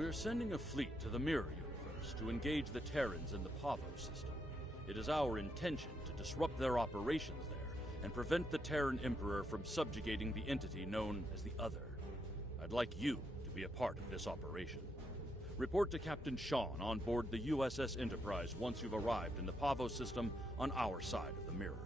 We're sending a fleet to the Mirror Universe to engage the Terrans in the Pavo system. It is our intention to disrupt their operations there and prevent the Terran Emperor from subjugating the entity known as the Other. I'd like you to be a part of this operation. Report to Captain Sean on board the USS Enterprise once you've arrived in the Pavo system on our side of the mirror.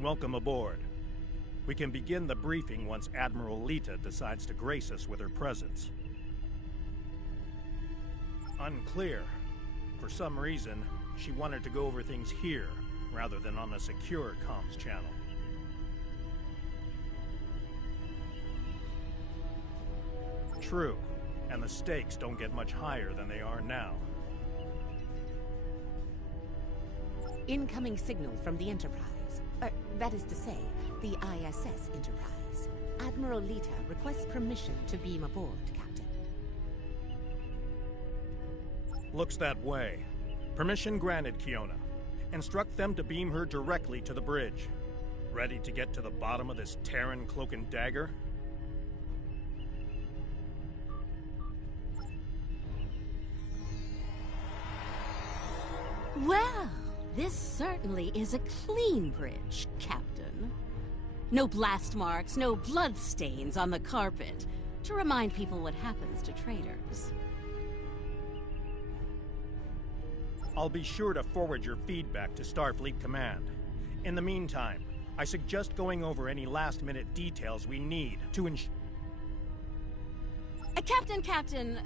Welcome aboard. We can begin the briefing once Admiral Lita decides to grace us with her presence. Unclear. For some reason, she wanted to go over things here, rather than on a secure comms channel. True, and the stakes don't get much higher than they are now. Incoming signal from the Enterprise. That is to say, the ISS Enterprise. Admiral Lita requests permission to beam aboard, Captain. Looks that way. Permission granted, Kiona. Instruct them to beam her directly to the bridge. Ready to get to the bottom of this Terran cloak and dagger? Well, this certainly is a clean bridge, Captain. No blast marks, no blood stains on the carpet, to remind people what happens to traitors. I'll be sure to forward your feedback to Starfleet Command. In the meantime, I suggest going over any last-minute details we need to ensure... Captain,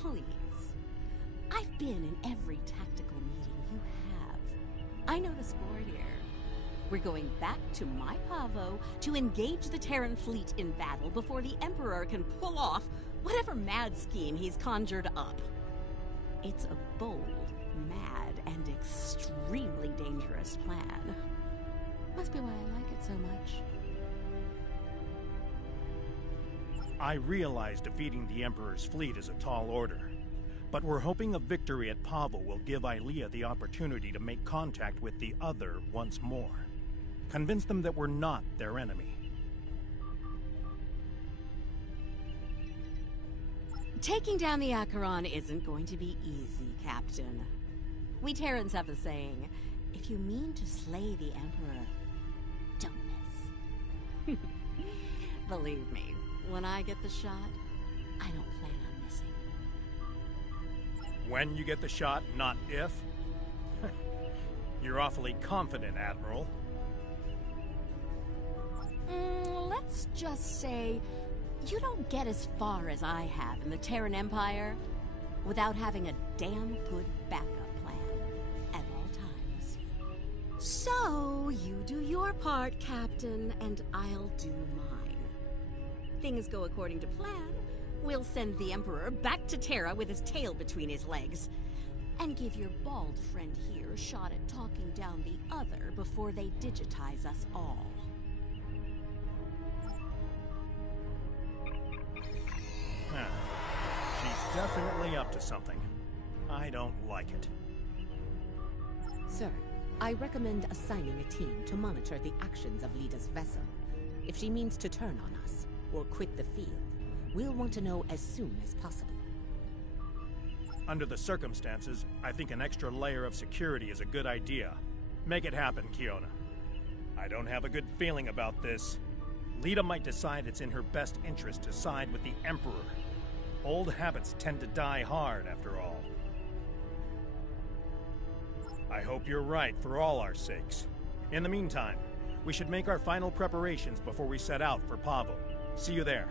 please. I've been in every tactical meeting you have. I know the score here. We're going back to my Pavo to engage the Terran fleet in battle before the Emperor can pull off whatever mad scheme he's conjured up. It's a bold, mad, and extremely dangerous plan. Must be why I like it so much. I realize defeating the Emperor's fleet is a tall order, but we're hoping a victory at Pavo will give Ilia the opportunity to make contact with the Other once more. Convince them that we're not their enemy. Taking down the Acheron isn't going to be easy, Captain. We Terrans have a saying, if you mean to slay the Emperor, don't miss. Believe me, when I get the shot, I don't plan on missing. When you get the shot, not if? You're awfully confident, Admiral. Let's just say, you don't get as far as I have in the Terran Empire without having a damn good backup plan at all times. So, you do your part, Captain, and I'll do mine. Things go according to plan, we'll send the Emperor back to Terra with his tail between his legs, and give your bald friend here a shot at talking down the Other before they digitize us all. She's definitely up to something. I don't like it. Sir, I recommend assigning a team to monitor the actions of Lita's vessel. If she means to turn on us, or quit the field, we'll want to know as soon as possible. Under the circumstances, I think an extra layer of security is a good idea. Make it happen, Kiona. I don't have a good feeling about this. Lita might decide it's in her best interest to side with the Emperor. Old habits tend to die hard, after all. I hope you're right for all our sakes. In the meantime, we should make our final preparations before we set out for Pavo. See you there.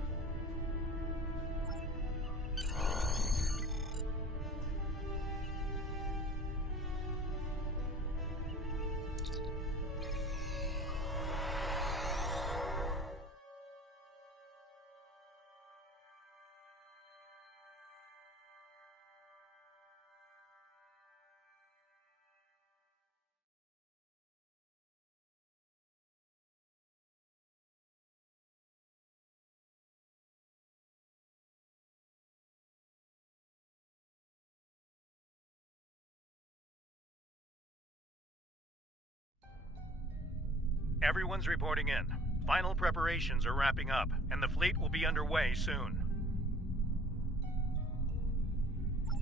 Everyone's reporting in. Final preparations are wrapping up, and the fleet will be underway soon.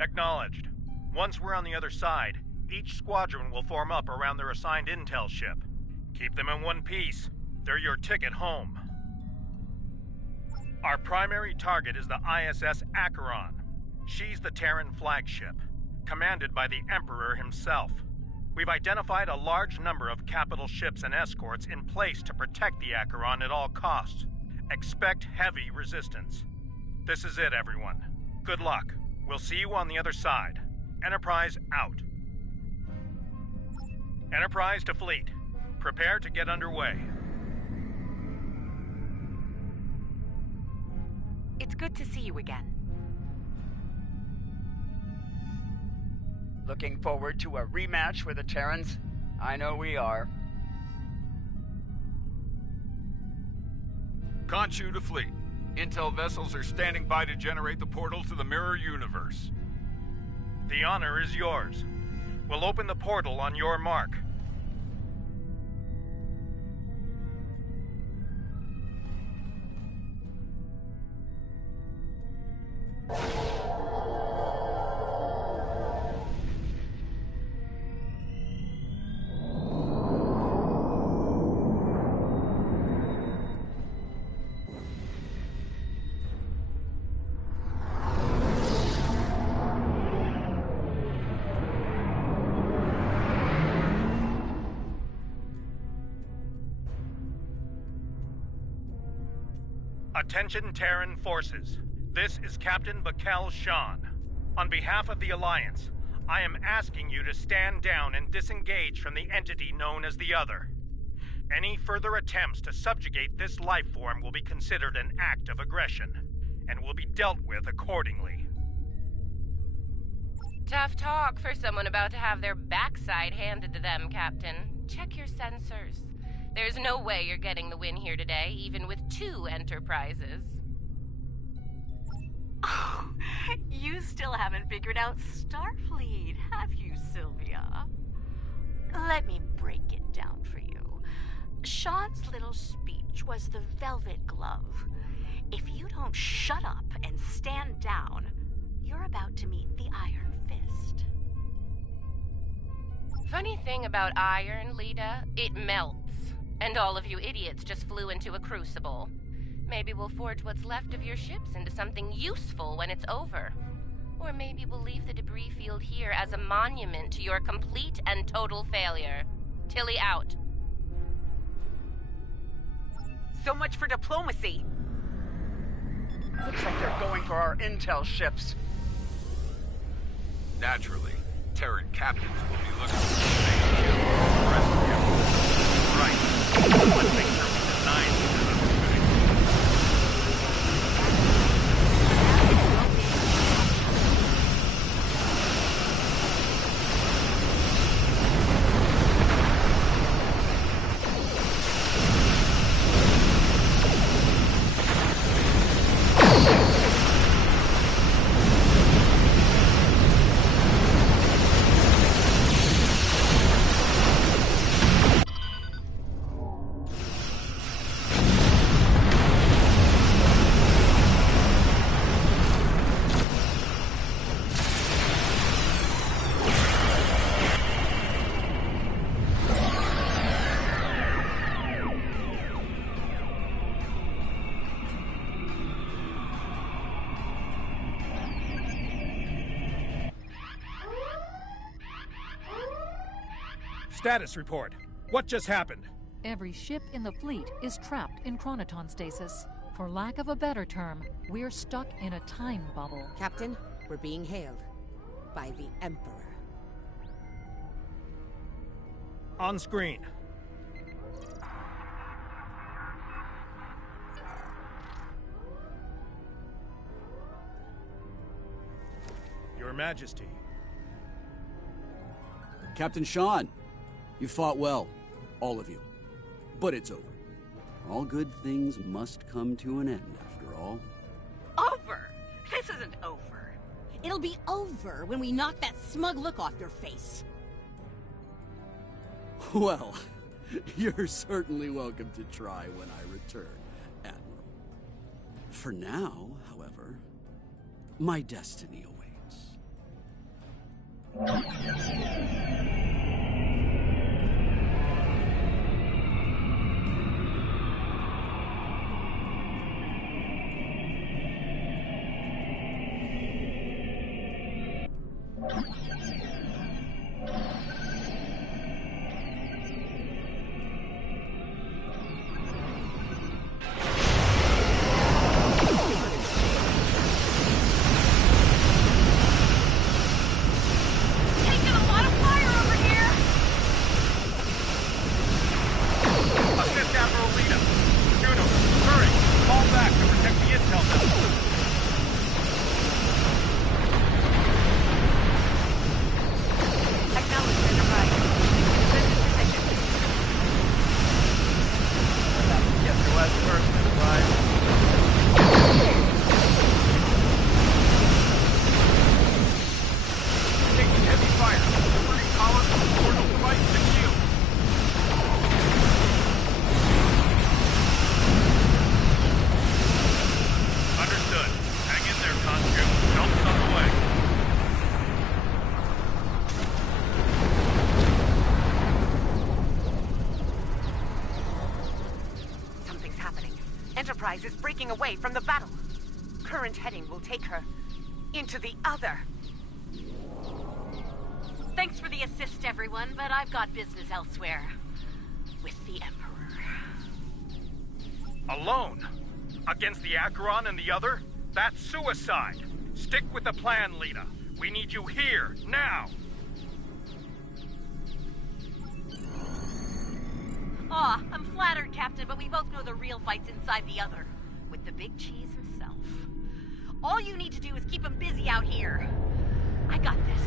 Acknowledged. Once we're on the other side, each squadron will form up around their assigned intel ship. Keep them in one piece. They're your ticket home. Our primary target is the ISS Acheron. She's the Terran flagship, commanded by the Emperor himself. We've identified a large number of capital ships and escorts in place to protect the Acheron at all costs. Expect heavy resistance. This is it, everyone. Good luck. We'll see you on the other side. Enterprise out. Enterprise to fleet. Prepare to get underway. It's good to see you again. Looking forward to a rematch with the Terrans? I know we are. Khonshu to fleet. Intel vessels are standing by to generate the portal to the mirror universe. The honor is yours. We'll open the portal on your mark. Attention Terran forces. This is Captain Bakel Shan. On behalf of the Alliance, I am asking you to stand down and disengage from the entity known as the Other. Any further attempts to subjugate this life form will be considered an act of aggression, and will be dealt with accordingly. Tough talk for someone about to have their backside handed to them, Captain. Check your sensors. There's no way you're getting the win here today, even with 2 Enterprises. Oh, you still haven't figured out Starfleet, have you, Sylvia? Let me break it down for you. Sean's little speech was the velvet glove. If you don't shut up and stand down, you're about to meet the Iron Fist. Funny thing about iron, Lita, it melts. And all of you idiots just flew into a crucible. Maybe we'll forge what's left of your ships into something useful when it's over. Or maybe we'll leave the debris field here as a monument to your complete and total failure. Tilly out. So much for diplomacy. Looks like they're going for our intel ships. Naturally, Terran captains will be looking for the same kill as the rest of you. Right. Let's make sure we design this opportunity. Status report. What just happened? Every ship in the fleet is trapped in chronoton stasis. For lack of a better term, we're stuck in a time bubble. Captain, we're being hailed by the Emperor. On screen. Your Majesty. Captain Sean, you fought well. All of you. But it's over. All good things must come to an end, after all. Over? This isn't over. It'll be over when we knock that smug look off your face. Well, you're certainly welcome to try when I return, Admiral. For now, however, my destiny awaits. Enterprise is breaking away from the battle. Current heading will take her into the other. Thanks for the assist, everyone, but I've got business elsewhere. With the Emperor. Alone? Against the Acheron and the other? That's suicide! Stick with the plan, Lita. We need you here, now! Aw, I'm flattered, Captain, but we both know the real fight's inside the other. With the big cheese himself. All you need to do is keep him busy out here. I got this.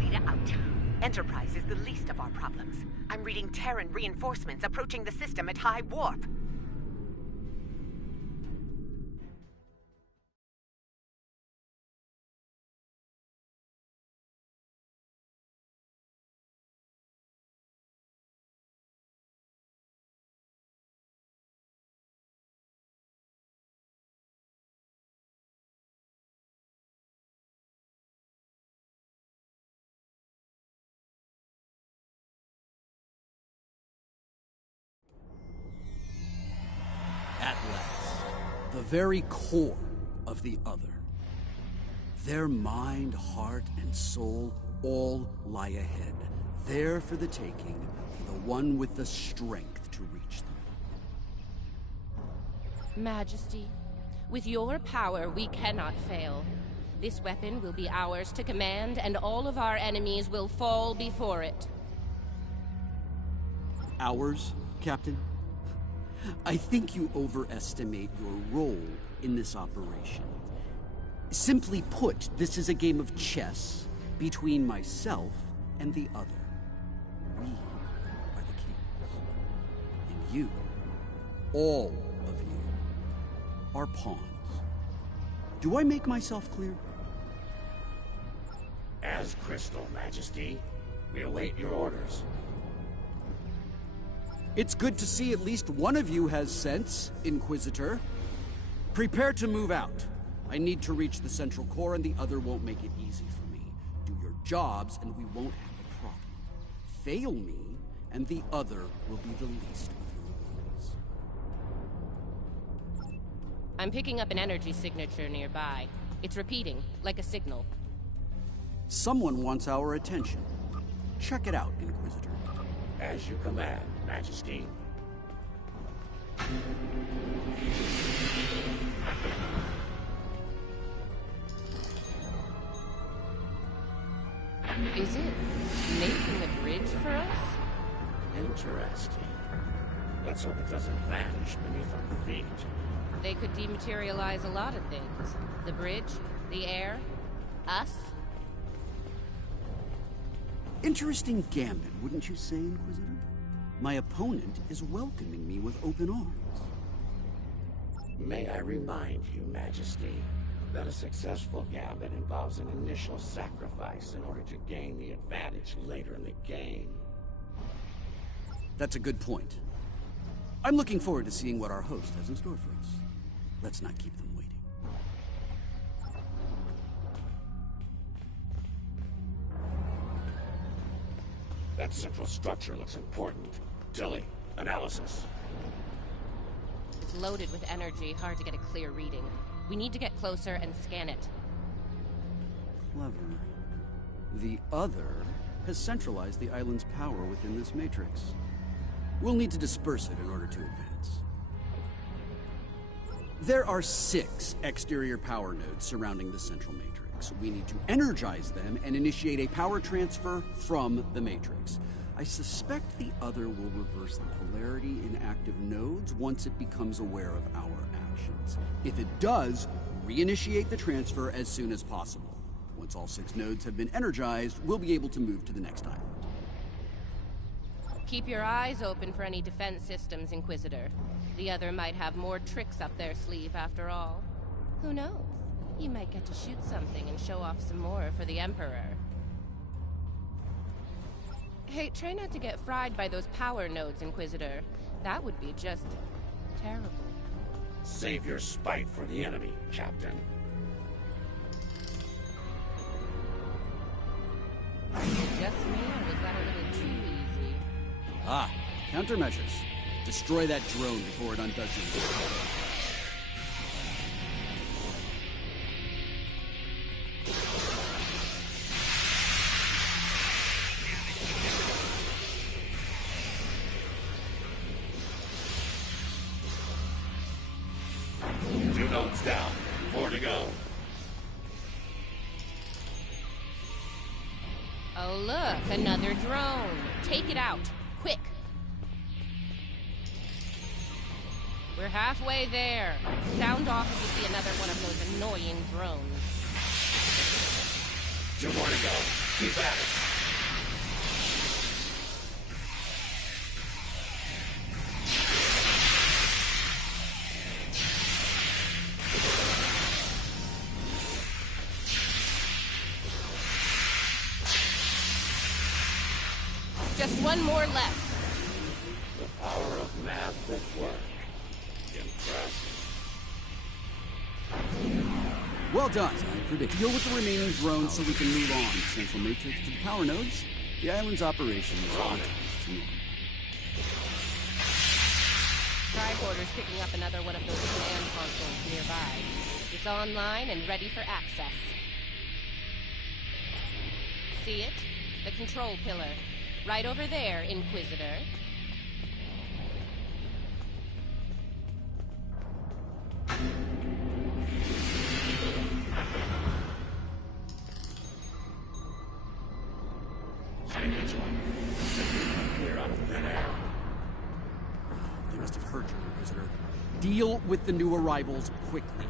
Lita out. Enterprise is the least of our problems. I'm reading Terran reinforcements approaching the system at high warp. At last, the very core of the other. Their mind, heart, and soul all lie ahead, there for the taking, for the one with the strength to reach them. Majesty, with your power, we cannot fail. This weapon will be ours to command, and all of our enemies will fall before it. Ours, Captain? I think you overestimate your role in this operation. Simply put, this is a game of chess between myself and the other. We are the kings. And you, all of you, are pawns. Do I make myself clear? As Crystal, Majesty. We await your orders. It's good to see at least one of you has sense, Inquisitor. Prepare to move out. I need to reach the central core and the other won't make it easy for me. Do your jobs and we won't have a problem. Fail me and the other will be the least of your worries. I'm picking up an energy signature nearby. It's repeating, like a signal. Someone wants our attention. check it out, Inquisitor. As you command, Majesty. Is it making a bridge for us? Interesting. Let's hope it doesn't vanish beneath our feet. They could dematerialize a lot of things. The bridge, the air, us. Interesting gambit, wouldn't you say, Inquisitor? My opponent is welcoming me with open arms. May I remind you, Majesty, that a successful gambit involves an initial sacrifice in order to gain the advantage later in the game. That's a good point. I'm looking forward to seeing what our host has in store for us. Let's not keep them waiting. That central structure looks important. Tilly, analysis. It's loaded with energy, hard to get a clear reading. We need to get closer and scan it. Clever. The Other has centralized the island's power within this matrix. We'll need to disperse it in order to advance. There are 6 exterior power nodes surrounding the central matrix. We need to energize them and initiate a power transfer from the matrix. I suspect the Other will reverse the polarity in active nodes once it becomes aware of our actions. If it does, reinitiate the transfer as soon as possible. Once all 6 nodes have been energized, we'll be able to move to the next island. Keep your eyes open for any defense systems, Inquisitor. The Other might have more tricks up their sleeve after all. Who knows? You might get to shoot something and show off some more for the Emperor. Hey, try not to get fried by those power nodes, Inquisitor. That would be just terrible. Save your spite for the enemy, Captain. Just me, or was that a little too easy? Ah, countermeasures. Destroy that drone before it undoes you. Two nodes down. 4 to go. Oh look, another drone. Take it out, quick. We're halfway there. Sound off if you see another one of those annoying drones. 2 more to go. Keep at it. Just one more left. The power of math at work. Impressive. Well done. I predict. Deal with the remaining drones so we can move on. Central matrix to the power nodes. The island's operation is on it. Tricorder's picking up another one of those command consoles nearby. It's online and ready for access. See it? The control pillar. Right over there, Inquisitor. Clear out of thin air. They must have heard you, Inquisitor. Deal with the new arrivals quickly.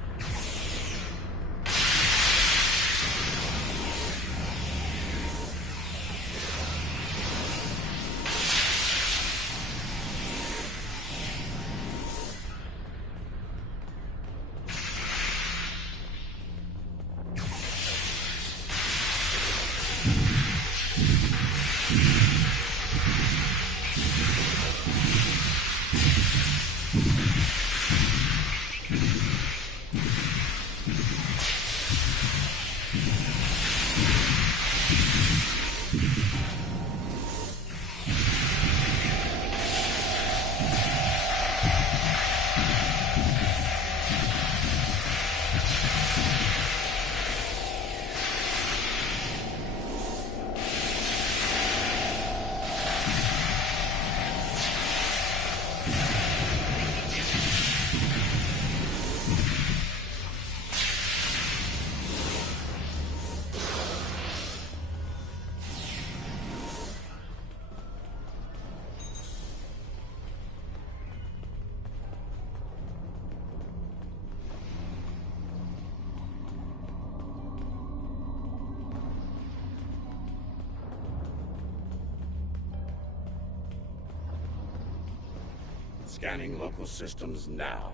Scanning local systems now.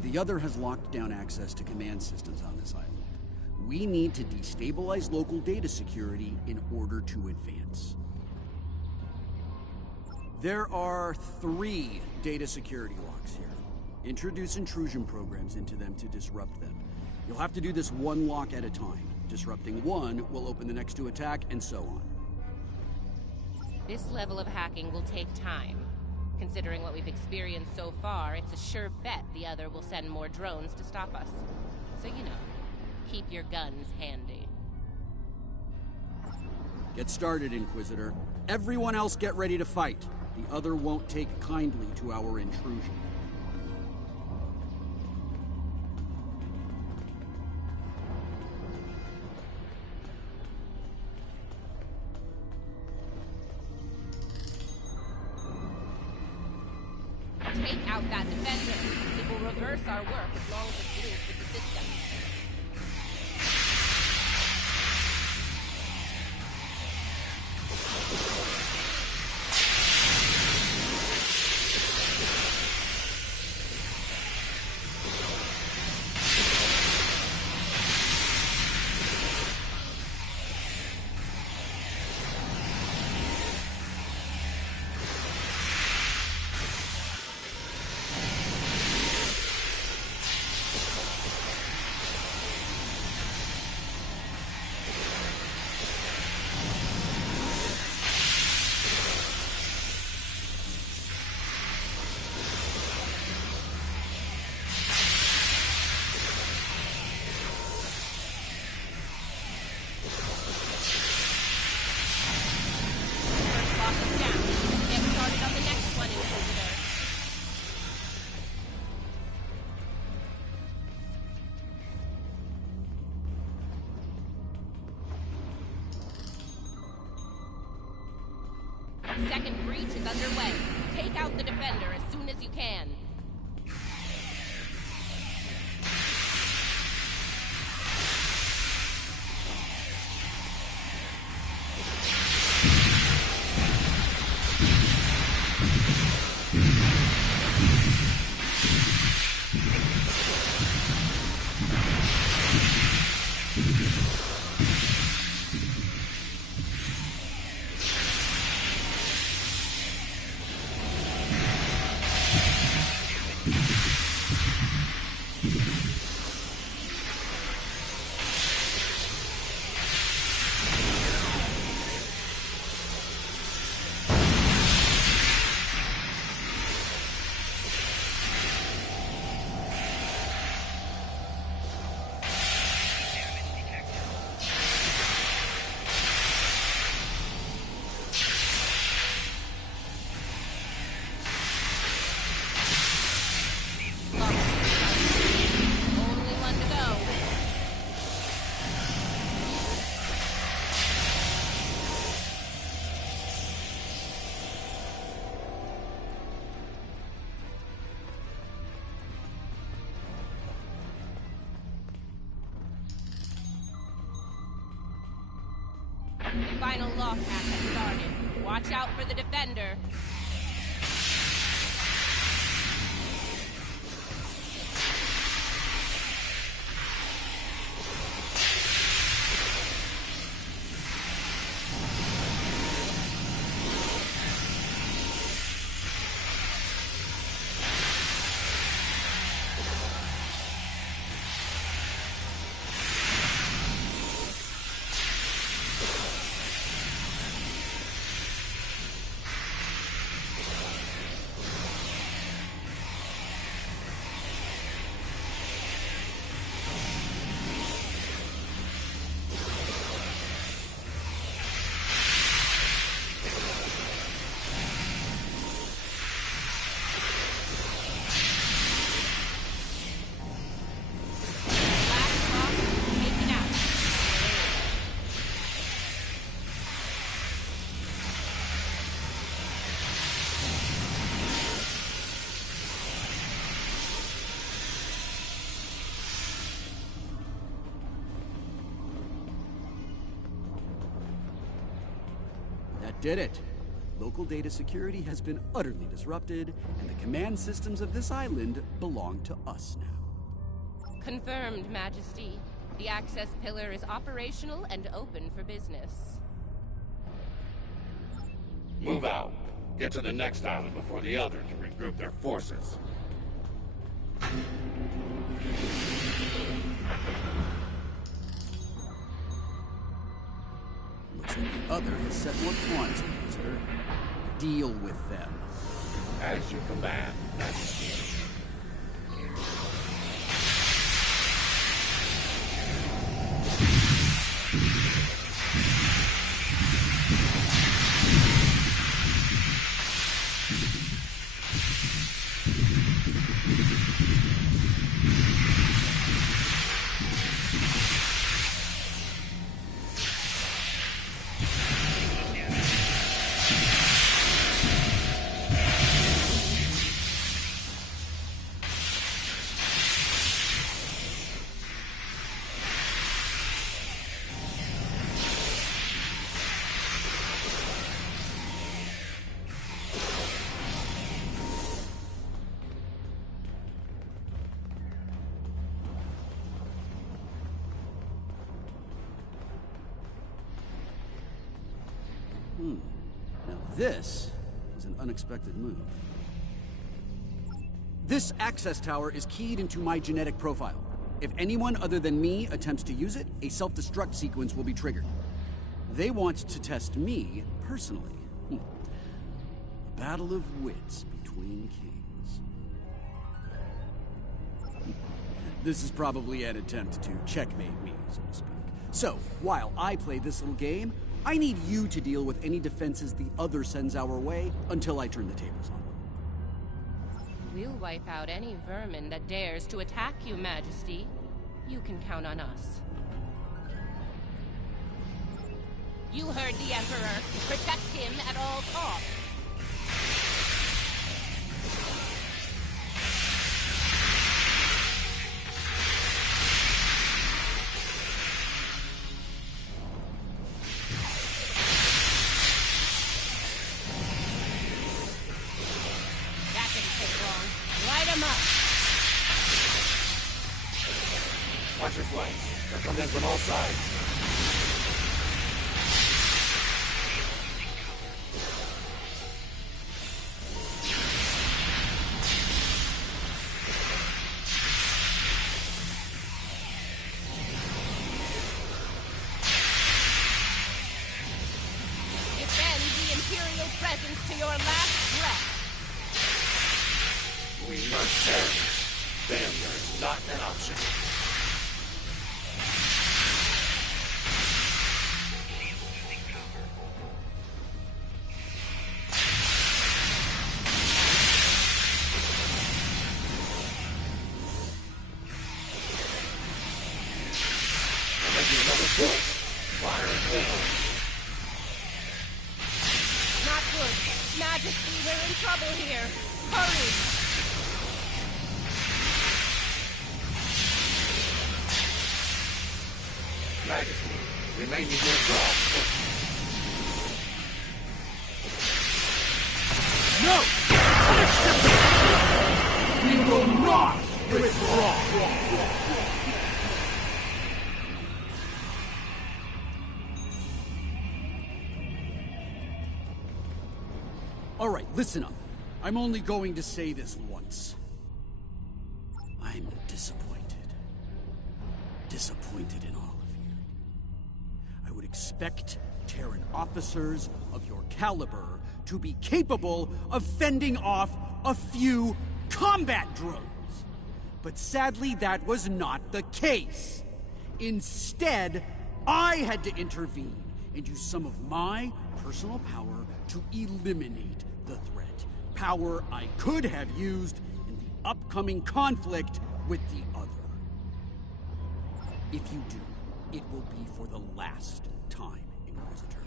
The other has locked down access to command systems on this island. We need to destabilize local data security in order to advance. There are 3 data security locks here. Introduce intrusion programs into them to disrupt them. You'll have to do this one lock at a time. Disrupting one will open the next to attack, and so on. This level of hacking will take time. Considering what we've experienced so far, it's a sure bet the other will send more drones to stop us. So, you know, keep your guns handy. Get started, Inquisitor. Everyone else get ready to fight. The other won't take kindly to our intrusion. Take out that defender. It will reverse our work as long as it's linked with the system. Second breach is underway. Take out the defender as soon as you can. The final lock hack has started. Watch out for the defender. did it. Local data security has been utterly disrupted, and the command systems of this island belong to us now. Confirmed, Majesty. The access pillar is operational and open for business. Move out. Get to the next island before the Elder can regroup their forces. Looks like the Other has set more pawns in, visitor. Deal with them. As you command, Majesty. Now this is an unexpected move. This access tower is keyed into my genetic profile. If anyone other than me attempts to use it, a self-destruct sequence will be triggered. They want to test me personally. A battle of wits between kings. This is probably an attempt to checkmate me, so to speak. So, while I play this little game, I need you to deal with any defenses the Other sends our way until I turn the tables on them. We'll wipe out any vermin that dares to attack you, Majesty. You can count on us. You heard the Emperor. Protect him at all costs. Watch your flanks. They're coming in from all sides. Defend the Imperial presence to your last breath. We must perish. Failure is not an option. Not good. Majesty, we're in trouble here. Hurry! Majesty, we may need your drop. No! Unacceptable! We will not withdraw! All right, listen up. I'm only going to say this once. I'm disappointed. Disappointed in all of you. I would expect Terran officers of your caliber to be capable of fending off a few combat drones. But sadly, that was not the case. Instead, I had to intervene and use some of my personal power to eliminate the threat. Power I could have used in the upcoming conflict with the Other. If you do, it will be for the last time, Inquisitor.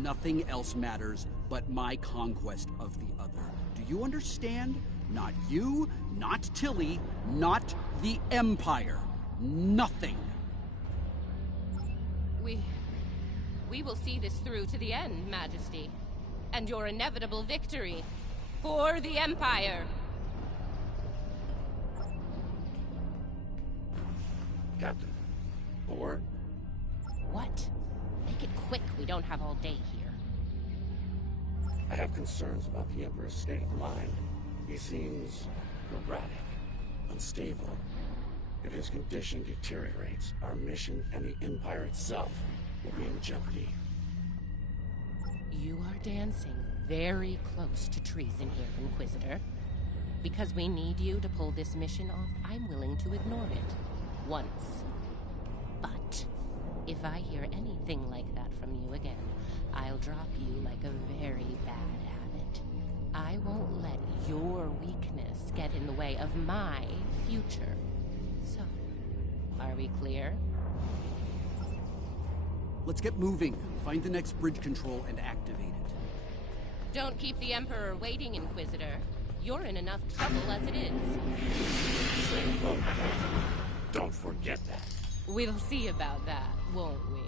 Nothing else matters but my conquest of the Other. Do you understand? Not you, not Tilly, not the Empire. Nothing. We will see this through to the end, Majesty. and your inevitable victory for the Empire. Captain, a word? What? Make it quick, we don't have all day here. I have concerns about the Emperor's state of mind. He seems erratic, unstable. If his condition deteriorates, our mission and the Empire itself will be in jeopardy. You are dancing very close to treason here, Inquisitor. Because we need you to pull this mission off, I'm willing to ignore it. Once. But if I hear anything like that from you again, I'll drop you like a very bad habit. I won't let your weakness get in the way of my future. So, are we clear? Let's get moving. Find the next bridge control and activate it. Don't keep the Emperor waiting, Inquisitor. You're in enough trouble as it is. Same boat, Captain. Don't forget that. We'll see about that, won't we?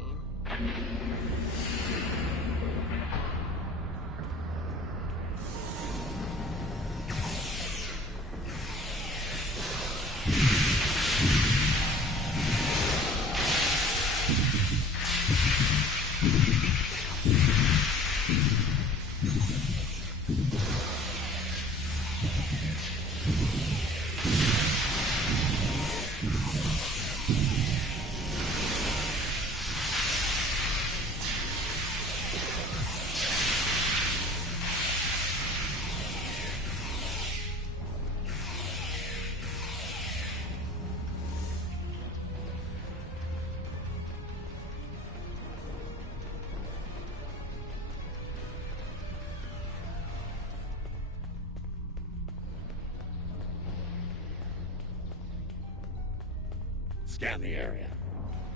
Scan the area.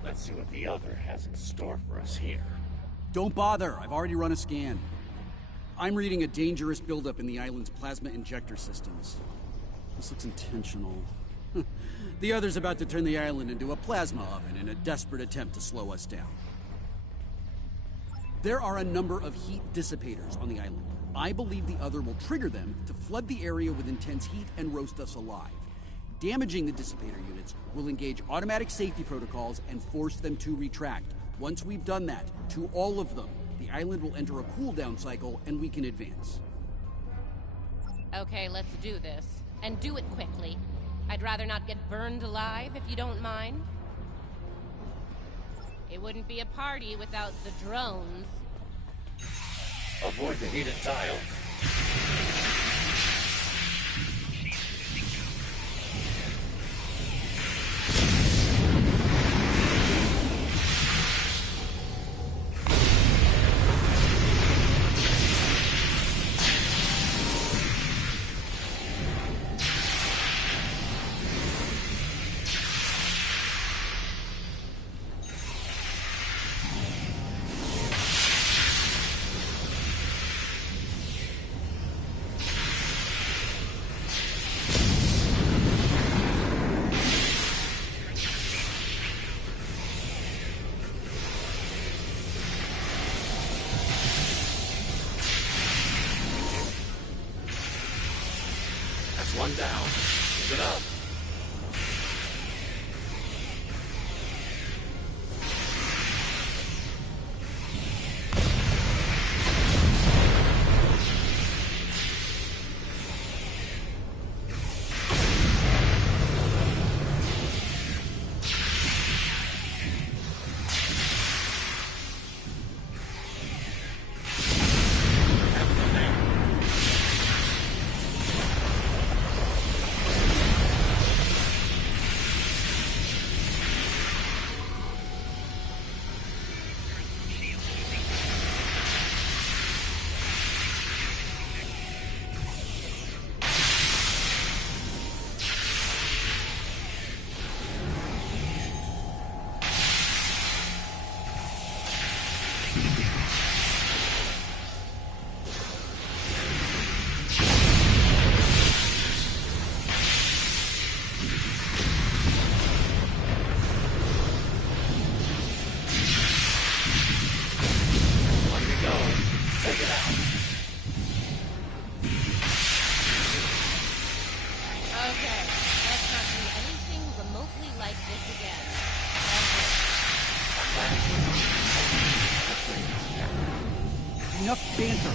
Let's see what the other has in store for us here. Don't bother. I've already run a scan. I'm reading a dangerous buildup in the island's plasma injector systems. This looks intentional. The other's about to turn the island into a plasma oven in a desperate attempt to slow us down. There are a number of heat dissipators on the island. I believe the other will trigger them to flood the area with intense heat and roast us alive. Damaging the dissipator units will engage automatic safety protocols and force them to retract. Once we've done that, to all of them, the island will enter a cooldown cycle and we can advance. Okay, let's do this. And do it quickly. I'd rather not get burned alive, if you don't mind. It wouldn't be a party without the drones. Avoid the heated tiles. One down. Keep it up. Enough banter.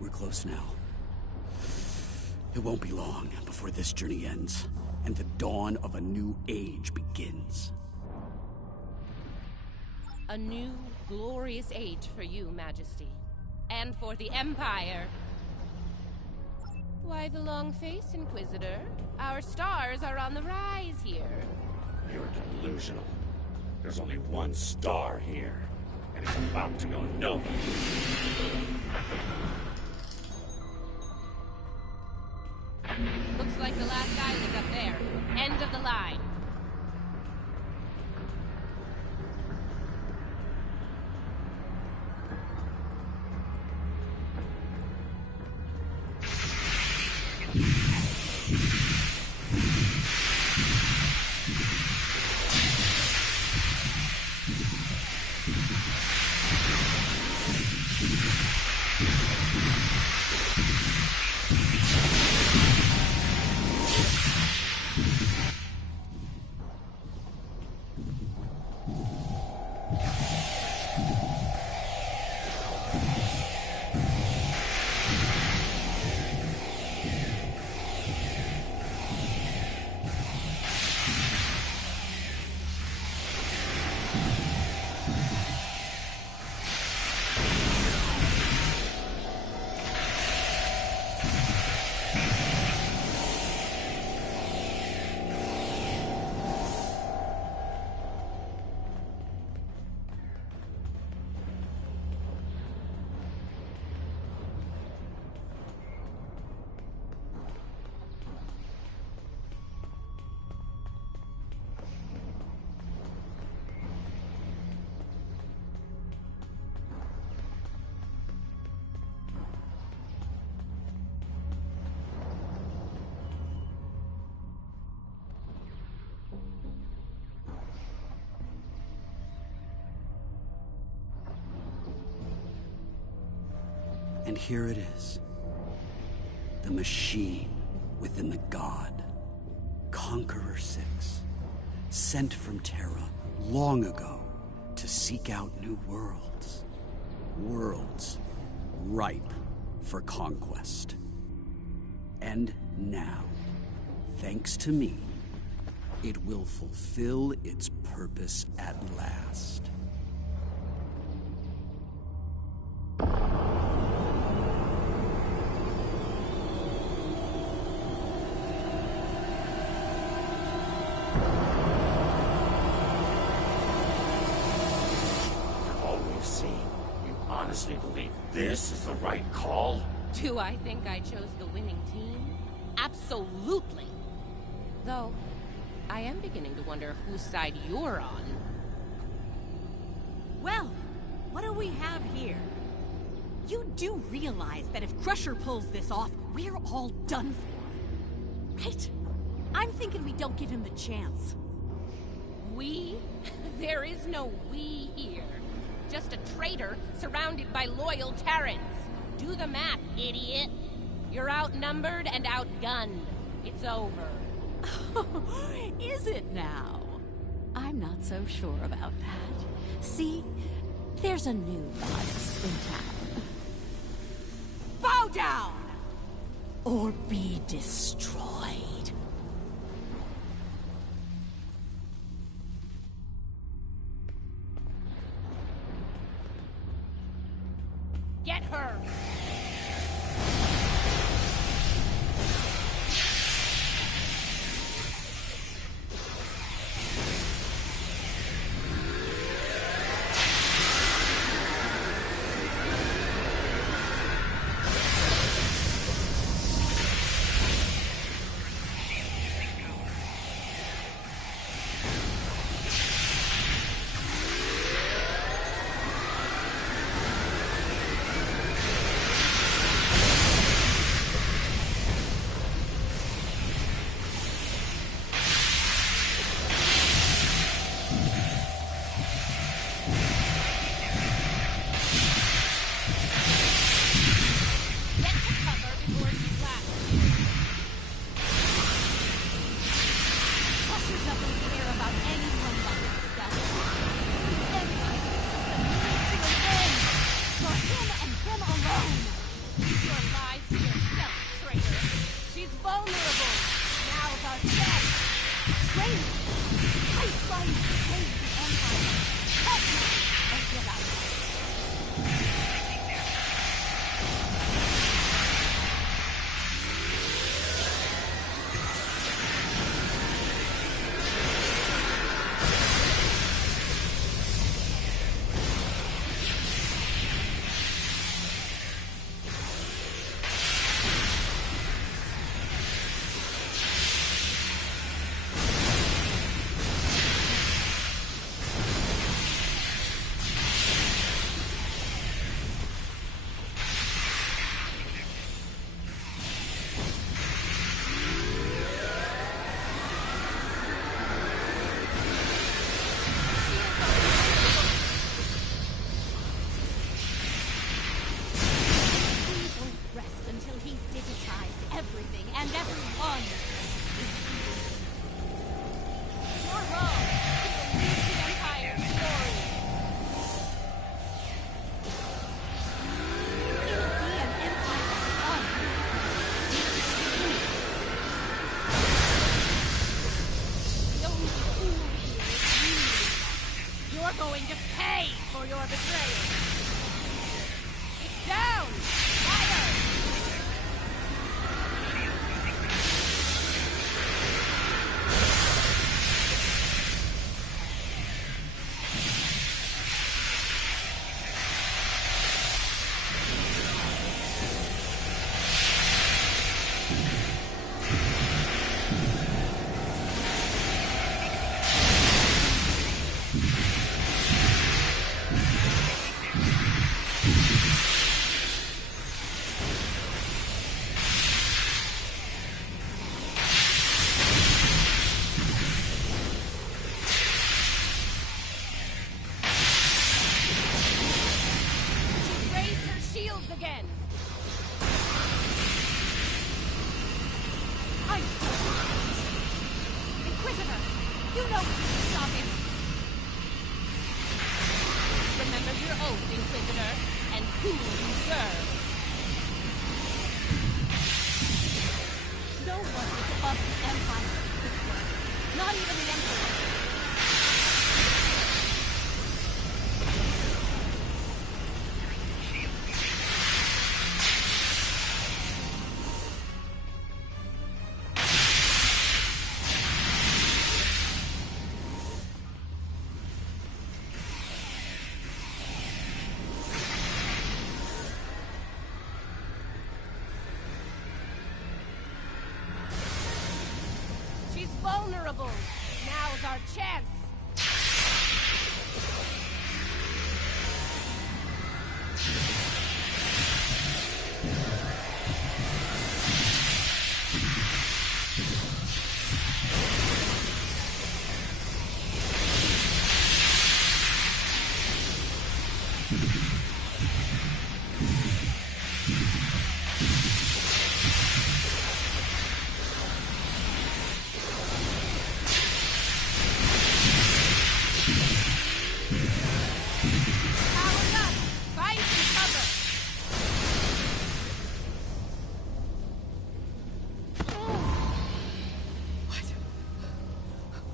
We're close now. It won't be long before this journey ends, and the dawn of a new age begins. A new, glorious age for you, Majesty. And for the Empire. Why the long face, Inquisitor? Our stars are on the rise here. You're delusional. There's only one star here, and it's about to go nova. Looks like the last island up there. End of the line. And here it is. The machine within the god. Conqueror 6. Sent from Terra long ago to seek out new worlds. Worlds ripe for conquest. And now, thanks to me, it will fulfill its purpose at last. Honestly believe this is the right call? Do I think I chose the winning team? Absolutely. Though, I am beginning to wonder whose side you're on. Well, what do we have here? You do realize that if Crusher pulls this off, we're all done for, right? I'm thinking we don't give him the chance. We? There is no we here. Just a traitor surrounded by loyal Terrans. Do the math, idiot. You're outnumbered and outgunned. It's over. Is it now? I'm not so sure about that. See, there's a new goddess in town. Bow down! Or be destroyed. Get her! save me! I'm trying to save the Empire! Help me! Or get out of here! Vulnerable. Now's our chance.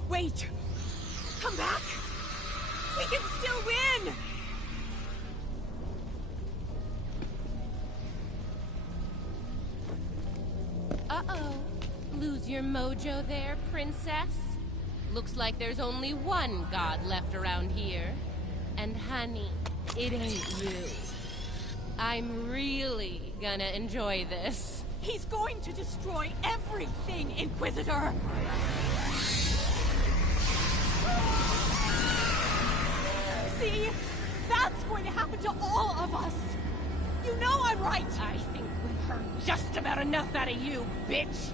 Wait! Come back! We can still win! Uh-oh. Lose your mojo there, princess? Looks like there's only one god left around here. And honey, it ain't you. I'm really gonna enjoy this. He's going to destroy everything, Inquisitor! See? That's going to happen to all of us! You know I'm right! I think we've heard just about enough out of you, bitch!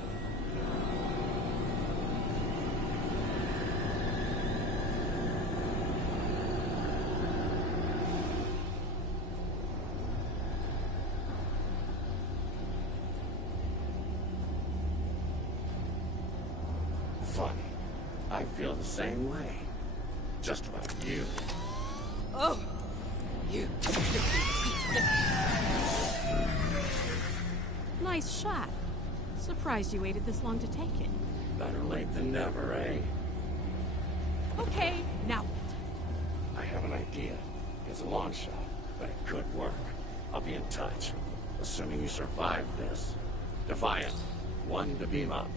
Funny. I feel the same way. Just about you. Oh! You... Nice shot. Surprised you waited this long to take it. Better late than never, eh? Okay, now what? I have an idea. It's a long shot, but it could work. I'll be in touch. Assuming you survive this. Defiant, 1 to beam up.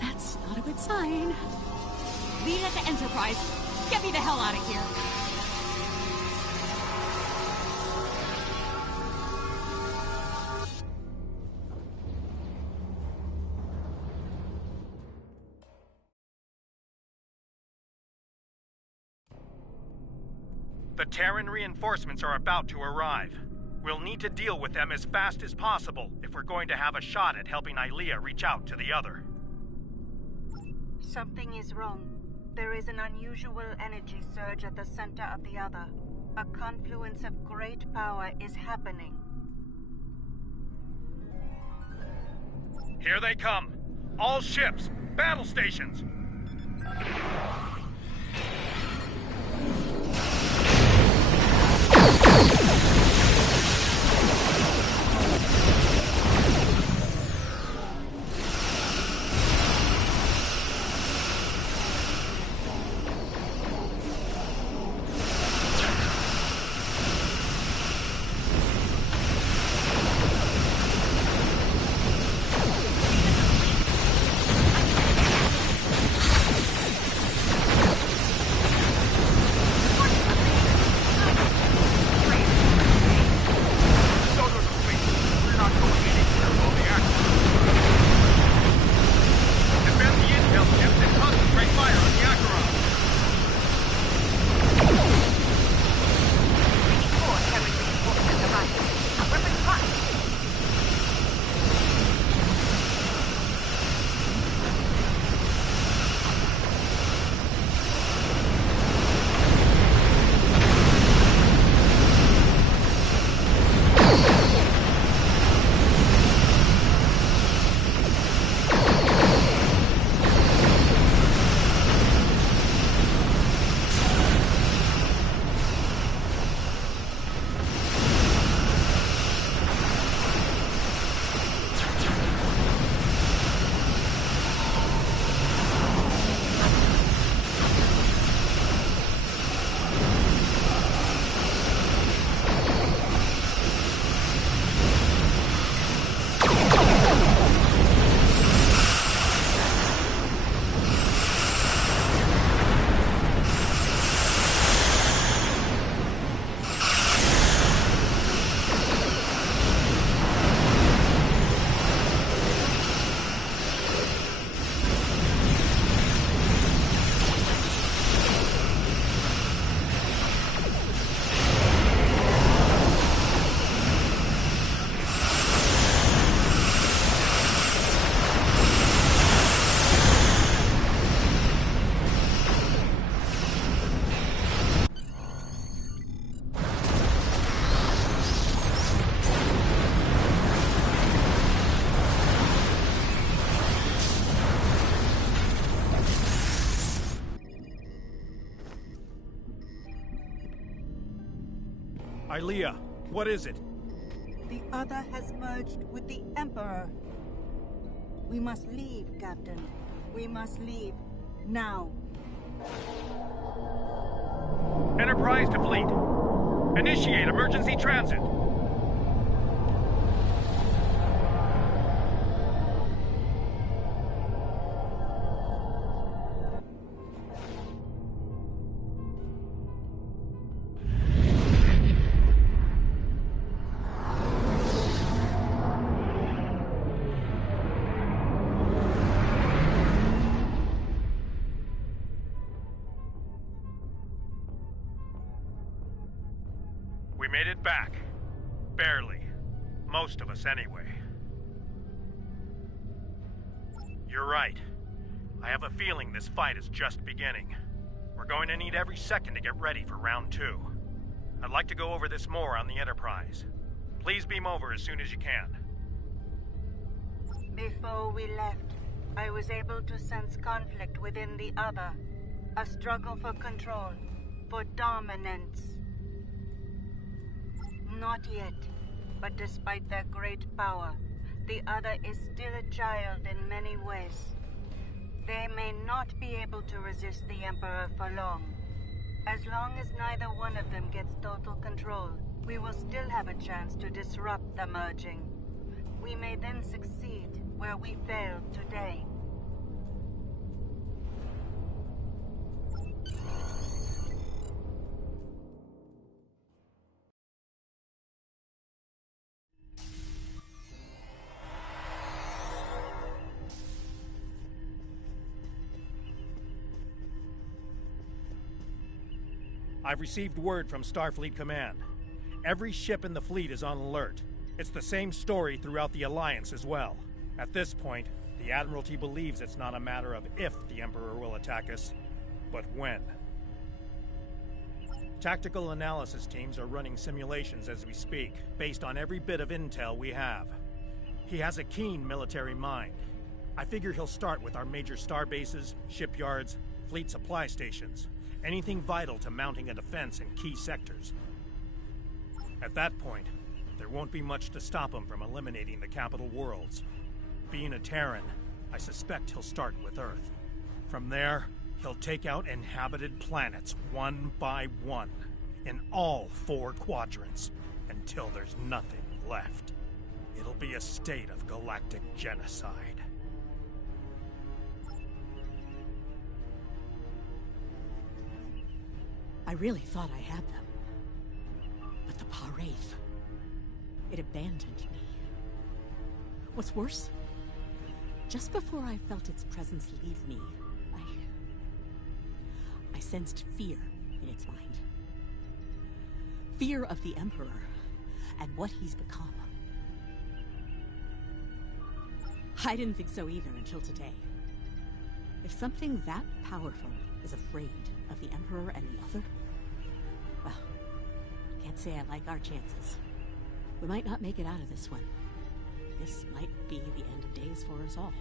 That's not a good sign. Lead at the Enterprise. Get me the hell out of here. The Terran reinforcements are about to arrive. We'll need to deal with them as fast as possible if we're going to have a shot at helping Ilea reach out to the other. Something is wrong. There is an unusual energy surge at the center of the other. A confluence of great power is happening. Here they come! All ships! Battle stations! Ilea, what is it? The other has merged with the Emperor. We must leave, Captain. We must leave. Now. Enterprise to fleet. Initiate emergency transit. We made it back. Barely. Most of us, anyway. You're right. I have a feeling this fight is just beginning. We're going to need every second to get ready for round 2. I'd like to go over this more on the Enterprise. Please beam over as soon as you can. Before we left, I was able to sense conflict within the other. A struggle for control. for dominance. Not yet, but despite their great power, the other is still a child in many ways. They may not be able to resist the Emperor for long. As long as neither one of them gets total control, we will still have a chance to disrupt the merging. We may then succeed where we failed today. I've received word from Starfleet Command. Every ship in the fleet is on alert. It's the same story throughout the Alliance as well. At this point, the Admiralty believes it's not a matter of if the Emperor will attack us, but when. Tactical analysis teams are running simulations as we speak, based on every bit of intel we have. He has a keen military mind. I figure he'll start with our major star bases, shipyards, fleet supply stations, anything vital to mounting a defense in key sectors. At that point, there won't be much to stop him from eliminating the capital worlds. Being a Terran, I suspect he'll start with Earth. From there, he'll take out inhabited planets one by one, in all 4 quadrants, until there's nothing left. It'll be a state of galactic genocide. I really thought I had them. But the Pah-wraith, it abandoned me. What's worse, just before I felt its presence leave me, I sensed fear in its mind. Fear of the Emperor and what he's become. I didn't think so either until today. If something that powerful is afraid of the Emperor and the other, well, can't say I like our chances. We might not make it out of this one. This might be the end of days for us all.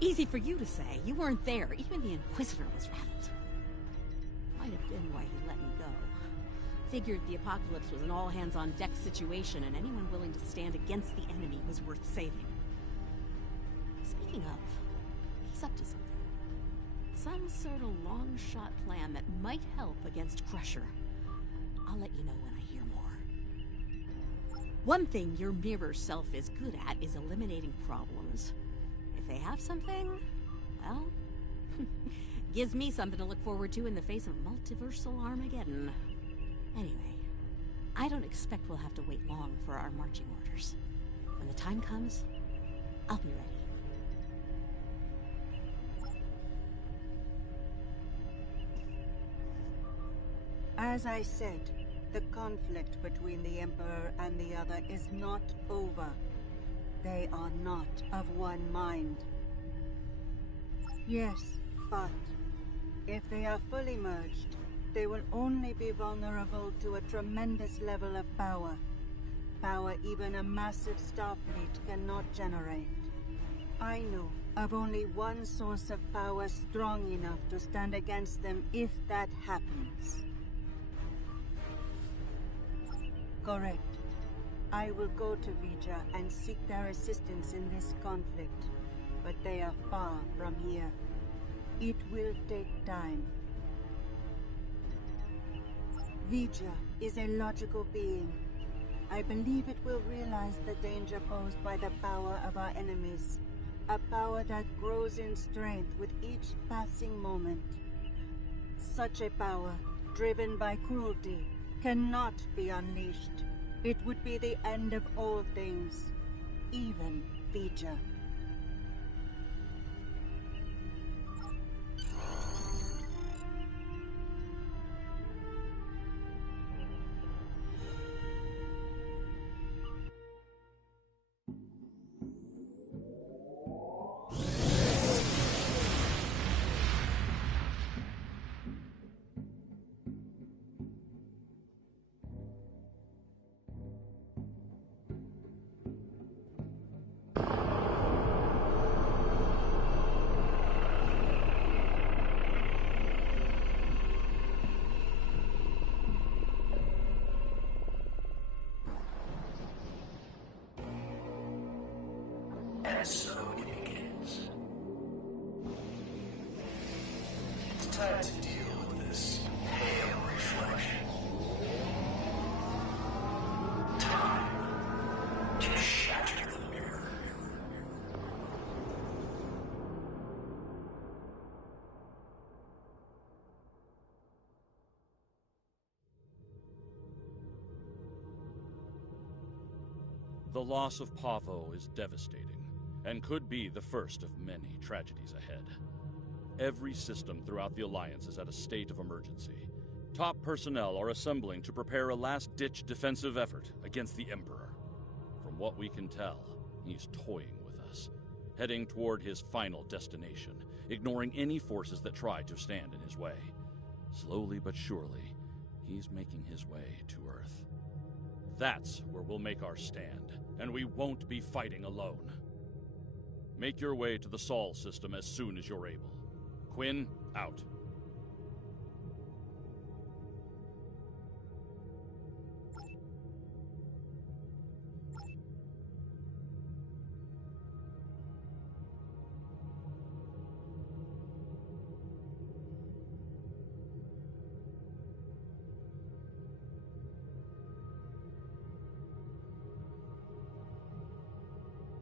Easy for you to say. You weren't there. Even the Inquisitor was rattled. Might have been why he let me go. Figured the apocalypse was an all-hands-on-deck situation, and anyone willing to stand against the enemy was worth saving. Speaking of, he's up to something. Some sort of long-shot plan that might help against Crusher. I'll let you know when I hear more. One thing your mirror self is good at is eliminating problems. If they have something, well, gives me something to look forward to in the face of multiversal Armageddon. Anyway, I don't expect we'll have to wait long for our marching orders. When the time comes, I'll be ready. As I said, the conflict between the Emperor and the other is not over. They are not of one mind. Yes, but if they are fully merged, they will only be vulnerable to a tremendous level of power. Power even a massive Starfleet cannot generate. I know of only one source of power strong enough to stand against them if that happens. Correct. I will go to Vija and seek their assistance in this conflict, but they are far from here. It will take time. Vija is a logical being. I believe it will realize the danger posed by the power of our enemies, a power that grows in strength with each passing moment. Such a power, driven by cruelty, cannot be unleashed. It would be the end of all things, even Vija. And so it begins. It's time to deal with this pale reflection. Time to shatter the mirror. The loss of Pavo is devastating, and could be the first of many tragedies ahead. Every system throughout the Alliance is at a state of emergency. Top personnel are assembling to prepare a last-ditch defensive effort against the Emperor. From what we can tell, he's toying with us, heading toward his final destination, ignoring any forces that try to stand in his way. Slowly but surely, he's making his way to Earth. That's where we'll make our stand, and we won't be fighting alone. Make your way to the Sol system as soon as you're able. Quinn, out.